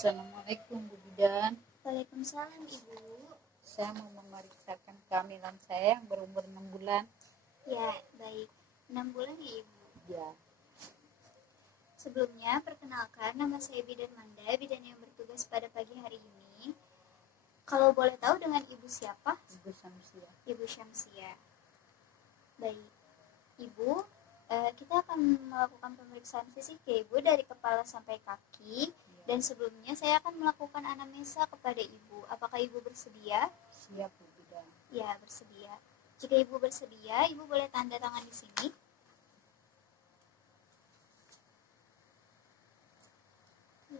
Assalamualaikum Bu Bidan. Waalaikumsalam Ibu. Saya mau memeriksakan kehamilan saya yang berumur 6 bulan. Ya, baik. 6 bulan ya Ibu. Ya, Sebelumnya, perkenalkan nama saya Bidan Manda, bidan yang bertugas pada pagi hari ini. Kalau boleh tahu dengan Ibu siapa? Ibu Samsia. Ibu Syamsia. Baik. Ibu, kita akan melakukan pemeriksaan fisik ya Ibu dari kepala sampai kaki. Dan sebelumnya saya akan melakukan anamnesa kepada Ibu. Apakah Ibu bersedia? Siap Bu Bidan. Ya, bersedia. Jika Ibu bersedia, Ibu boleh tanda tangan di sini.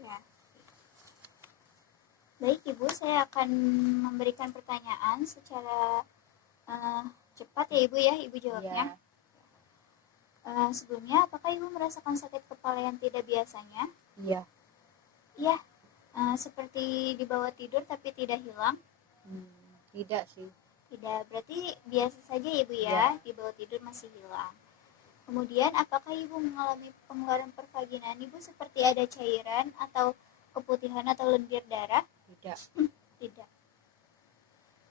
Ya. Baik Ibu, saya akan memberikan pertanyaan secara cepat ya Ibu ya, Ibu jawabnya. Sebelumnya, apakah Ibu merasakan sakit kepala yang tidak biasanya? Iya. Iya, seperti dibawa tidur tapi tidak hilang? Tidak sih. Tidak, berarti biasa saja ya Ibu ya, Ya. dibawa tidur masih hilang. Kemudian, apakah Ibu mengalami pengeluaran pervaginan Ibu seperti ada cairan atau keputihan atau lendir darah? Tidak. Tidak.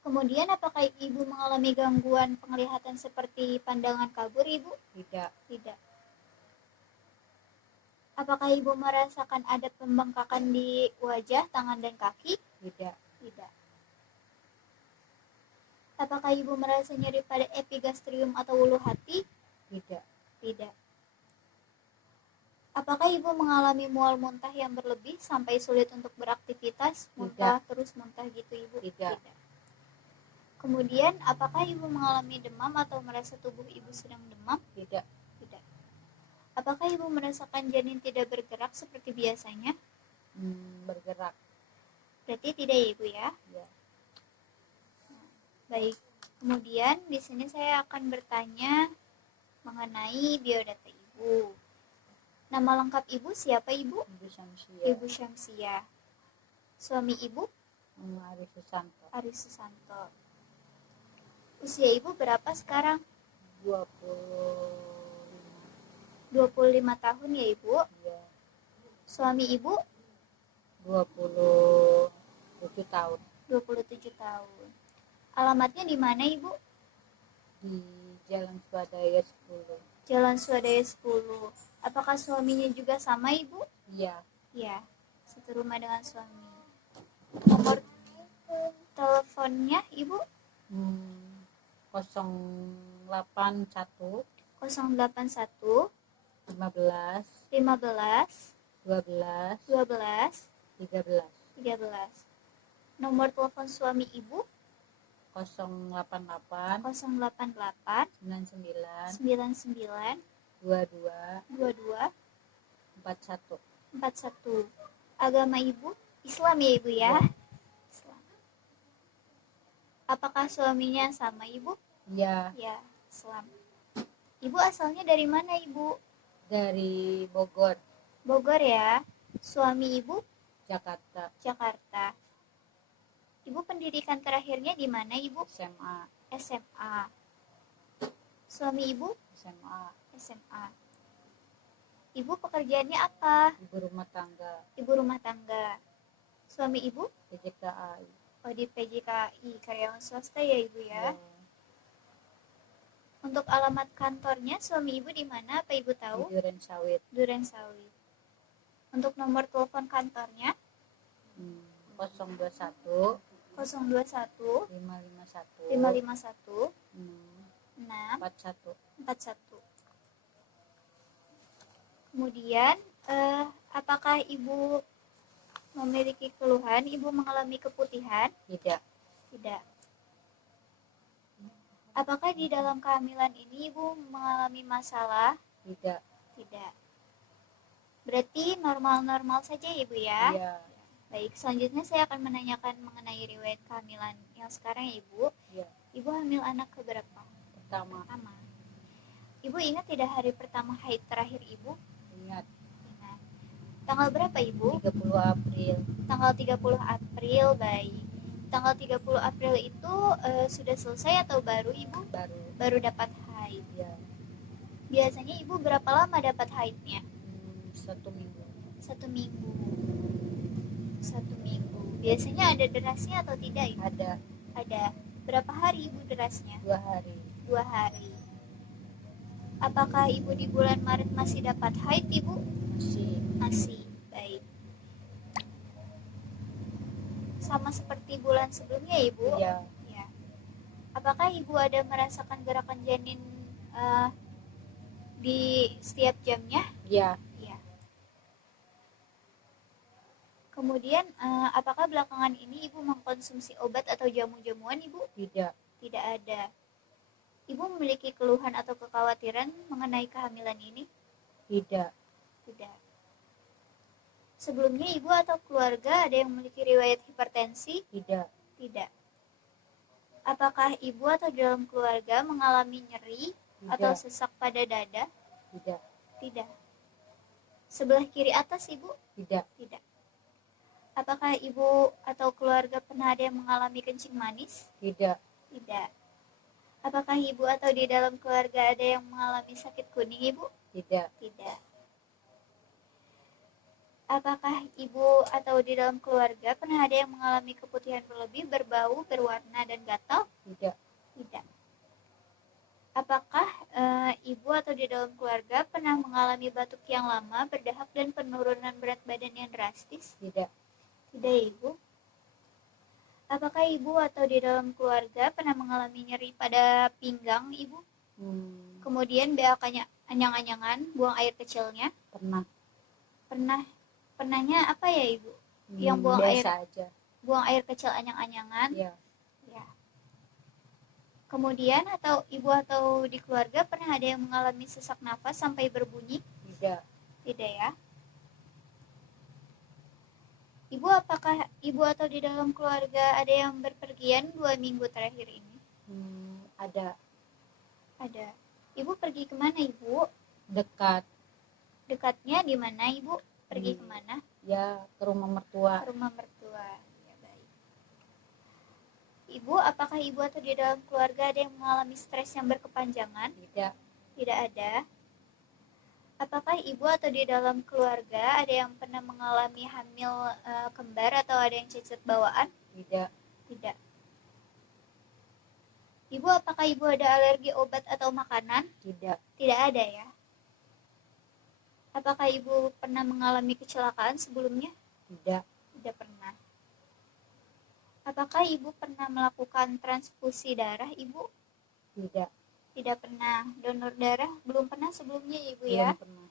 Kemudian, apakah Ibu mengalami gangguan penglihatan seperti pandangan kabur Ibu? Tidak. Tidak. Apakah Ibu merasakan ada pembengkakan di wajah, tangan, dan kaki? Tidak. Tidak. Apakah Ibu merasa nyeri pada epigastrium atau ulu hati? Tidak. Tidak. Apakah Ibu mengalami mual muntah yang berlebih sampai sulit untuk beraktivitas? Muntah terus muntah gitu Ibu? Tidak. Kemudian, apakah Ibu mengalami demam atau merasa tubuh Ibu sedang demam? Tidak. Tidak. Apakah Ibu merasakan janin tidak bergerak seperti biasanya? Bergerak. Berarti tidak ya Ibu ya? Ya. Baik. Kemudian di sini saya akan bertanya mengenai biodata Ibu. Nama lengkap Ibu siapa Ibu? Ibu Samsia. Ibu Syamsia. Suami Ibu? Ari Susanto. Ari Susanto. Usia Ibu berapa sekarang? 25. 25 tahun ya Ibu. Ya. Suami Ibu? 27 tahun. 27 tahun. Alamatnya di mana Ibu? Di Jalan Swadaya 10. Jalan Swadaya 10. Apakah suaminya juga sama Ibu? Iya. Ya, satu rumah dengan suami. Nomor teleponnya Ibu? 081 081 15 15 12 12 13. 13. Nomor telepon suami Ibu? 088 088 99 99 22 22 41. 41. Agama Ibu? Islam ya Ibu ya? Islam. Apakah suaminya sama Ibu? Ya, Ya, Islam. Ibu asalnya dari mana Ibu? dari Bogor, Bogor ya. Suami Ibu? Jakarta, Jakarta. Ibu pendidikan terakhirnya di mana Ibu? SMA, SMA. Suami Ibu? SMA, SMA. Ibu pekerjaannya apa? ibu rumah tangga, Ibu rumah tangga. Suami Ibu? PJKI. Oh, di PJKI, karyawan swasta ya Ibu ya. Ya. Untuk alamat kantornya suami Ibu di mana? Apa Ibu tahu? Di Duren Sawit. Duren Sawit. Untuk nomor telepon kantornya? 021 021 551 551 6 41. 41. Kemudian, apakah Ibu memiliki keluhan? Ibu mengalami keputihan? Tidak. Tidak. Apakah di dalam kehamilan ini Ibu mengalami masalah? Tidak. Tidak. Berarti normal-normal saja Ibu ya? Iya. Baik, selanjutnya saya akan menanyakan mengenai riwayat kehamilan yang sekarang Ibu. Iya. Ibu hamil anak keberapa? Pertama. Ibu ingat tidak hari pertama haid terakhir Ibu? Ingat. Ingat. Tanggal berapa Ibu? 30 April. Tanggal 30 April, baik. Tanggal 30 April itu sudah selesai atau baru Ibu? Baru dapat haid. Ya. Biasanya Ibu berapa lama dapat haidnya? 1 minggu. 1 minggu. Biasanya ada derasnya atau tidak ibu? Ada Ada. Berapa hari ibu derasnya? 2 hari. 2 hari. Apakah ibu di bulan Maret masih dapat haid ibu? Masih. Masih. Baik. Sama seperti bulan sebelumnya ibu? Iya. Ya. Apakah ibu ada merasakan gerakan janin di setiap jamnya? Iya. Iya. Kemudian apakah belakangan ini ibu mengkonsumsi obat atau jamu-jamuan ibu? Tidak. Tidak ada. Ibu memiliki keluhan atau kekhawatiran mengenai kehamilan ini? Tidak. Tidak. Sebelumnya ibu atau keluarga ada yang memiliki riwayat hipertensi? Tidak. Tidak. Apakah ibu atau dalam keluarga mengalami nyeri atau Tidak. sesak pada dada? Tidak. Tidak. Sebelah kiri atas ibu? Tidak. Tidak. Apakah ibu atau keluarga pernah ada yang mengalami kencing manis? Tidak. Tidak. Apakah ibu atau di dalam keluarga ada yang mengalami sakit kuning ibu? Tidak. Tidak. Apakah ibu atau di dalam keluarga pernah ada yang mengalami keputihan berlebih, berbau, berwarna, dan gatal? Tidak. Tidak. Apakah ibu atau di dalam keluarga pernah mengalami batuk yang lama, berdahak, dan penurunan berat badan yang drastis? Tidak. Tidak, ibu. Apakah ibu atau di dalam keluarga pernah mengalami nyeri pada pinggang ibu? Kemudian BAK-nya anyang-anyangan, buang air kecilnya? Pernah. Pernahnya apa ya ibu? Yang buang biasa aja. Buang air kecil anyang-anyangan? Iya. Ya. Kemudian atau ibu atau di keluarga pernah ada yang mengalami sesak nafas sampai berbunyi? Tidak. Tidak ya. Ibu, apakah ibu atau di dalam keluarga ada yang berpergian 2 minggu terakhir ini? Ada. Ada. Ibu pergi kemana ibu? Dekat. Dekatnya di mana ibu? Pergi kemana? Ya, ke rumah mertua. Ke rumah mertua. Ya, baik. Ibu, apakah ibu atau di dalam keluarga ada yang mengalami stres yang berkepanjangan? Tidak. Tidak ada. Apakah ibu atau di dalam keluarga ada yang pernah mengalami hamil kembar atau ada yang cacat bawaan? Tidak. Tidak. Ibu, apakah ibu ada alergi obat atau makanan? Tidak. Tidak ada ya. Apakah ibu pernah mengalami kecelakaan sebelumnya? Tidak. Tidak pernah. Apakah ibu pernah melakukan transfusi darah ibu? Tidak. Tidak pernah. Donor darah belum pernah sebelumnya ibu Belum ya? pernah.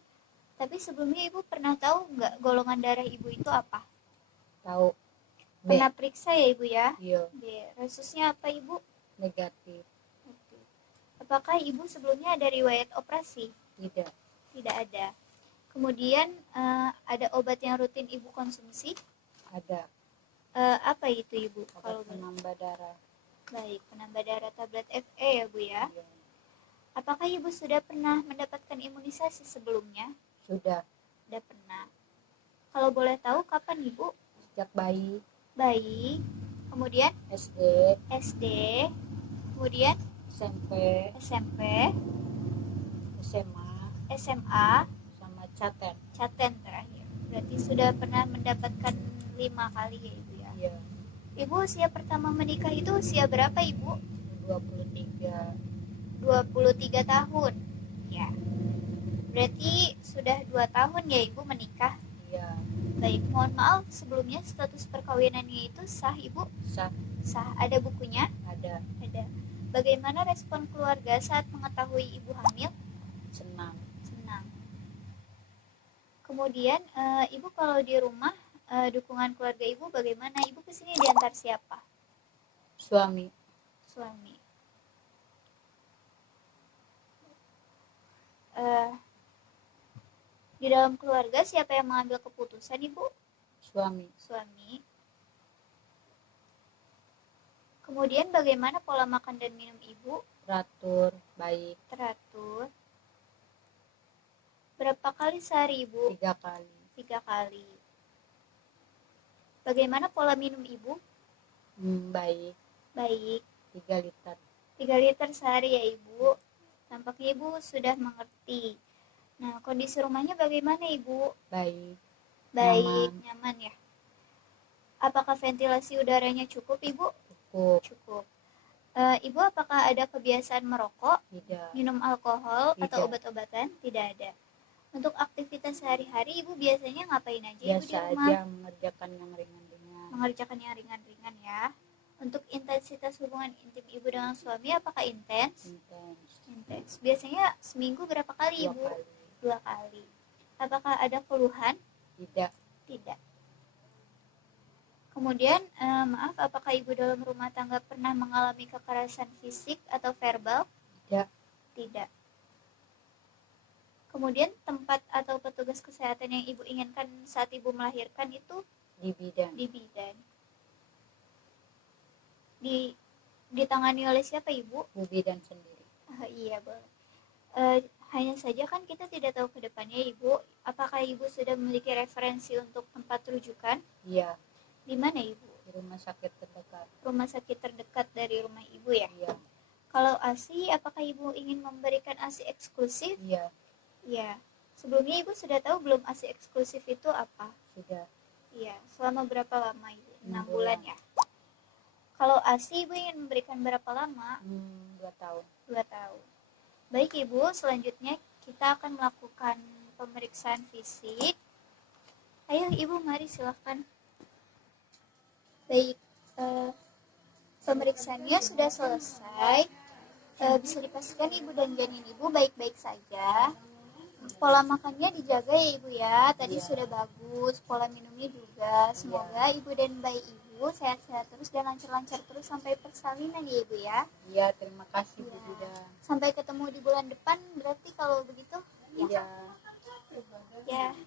Tapi sebelumnya ibu pernah tahu nggak golongan darah ibu itu apa? Tahu. B. Pernah periksa ya ibu ya? Iya. B. Resusnya apa ibu? Negatif. Apakah ibu sebelumnya ada riwayat operasi? Tidak. Tidak ada. Kemudian ada obat yang rutin ibu konsumsi? Ada. Apa itu ibu? Obat penambah darah. Baik, penambah darah tablet FE ya bu ya? Iya. Apakah ibu sudah pernah mendapatkan imunisasi sebelumnya? Sudah. Sudah pernah. Kalau boleh tahu kapan ibu? Sejak bayi. Bayi, kemudian SD. SD, kemudian SMP. SMP, SMA. SMA, Sama Caten. Caten terakhir. Berarti sudah pernah mendapatkan 5 kali ya ibu ya? Iya. Ibu usia pertama menikah itu usia berapa ibu? 23. 23 tahun. Ya. Berarti sudah 2 tahun ya ibu menikah? Iya. Baik, mohon maaf sebelumnya status perkawinannya itu sah ibu? Sah. Sah. Ada bukunya? Ada. Ada. Bagaimana respon keluarga saat mengetahui ibu hamil? Senang. Senang. Kemudian ibu kalau di rumah dukungan keluarga ibu bagaimana? Ibu kesini diantar siapa? Suami. Suami. Di dalam keluarga siapa yang mengambil keputusan ibu? Suami. Suami. Kemudian bagaimana pola makan dan minum ibu? Teratur. Baik. Teratur. Berapa kali sehari ibu? 3 kali. 3 kali. Bagaimana pola minum ibu? Baik. Baik. 3 liter. 3 liter sehari ya ibu. Tampaknya ibu sudah mengerti. Nah, kondisi rumahnya bagaimana ibu? Baik. Baik, nyaman ya. Apakah ventilasi udaranya cukup, Ibu? Cukup. Cukup. Ibu apakah ada kebiasaan merokok, Tidak. minum alkohol, Tidak. atau obat-obatan? Tidak ada. Untuk aktivitas sehari-hari Ibu biasanya ngapain aja, Ibu, di Biasa rumah? aja mengerjakan yang ringan-ringan. Mengerjakan yang ringan-ringan ya. Untuk intensitas hubungan intim Ibu dengan suami apakah intens? Intens. Biasanya seminggu berapa kali, 2 Ibu? kali. 2 kali. Apakah ada keluhan? Tidak. Tidak. Kemudian, maaf, apakah Ibu dalam rumah tangga pernah mengalami kekerasan fisik atau verbal? Tidak. Tidak. Kemudian, tempat atau petugas kesehatan yang Ibu inginkan saat Ibu melahirkan itu? Di bidan. Di bidan. Ditangani oleh siapa, Ibu? Bu bidan sendiri. Iya, boleh. Hanya saja kan kita tidak tahu ke depannya, Ibu. Apakah Ibu sudah memiliki referensi untuk tempat rujukan? Iya. Di mana, Ibu? Di rumah sakit terdekat. Rumah sakit terdekat dari rumah Ibu ya? Iya. Kalau ASI, apakah Ibu ingin memberikan ASI eksklusif? Iya. Iya. Sebelumnya Ibu sudah tahu belum ASI eksklusif itu apa? Sudah. Iya. Selama berapa lama, Ibu? 6 bulan ya? Kalau ASI Ibu ingin memberikan berapa lama? 2 tahun. 2 tahun. Baik, Ibu, selanjutnya kita akan melakukan pemeriksaan fisik. Ayo Ibu, mari silakan. Baik, pemeriksaannya sudah selesai. Bisa dipastikan Ibu dan janin Ibu baik-baik saja. Pola makannya dijaga ya Ibu ya. Tadi sudah bagus, pola minumnya juga. Semoga Ibu dan bayi Ibu sehat-sehat terus dan lancar-lancar terus sampai persalinan ya Ibu ya. Iya, terima kasih Bu bidan. Sampai ketemu di bulan depan berarti kalau begitu. Iya. Ya.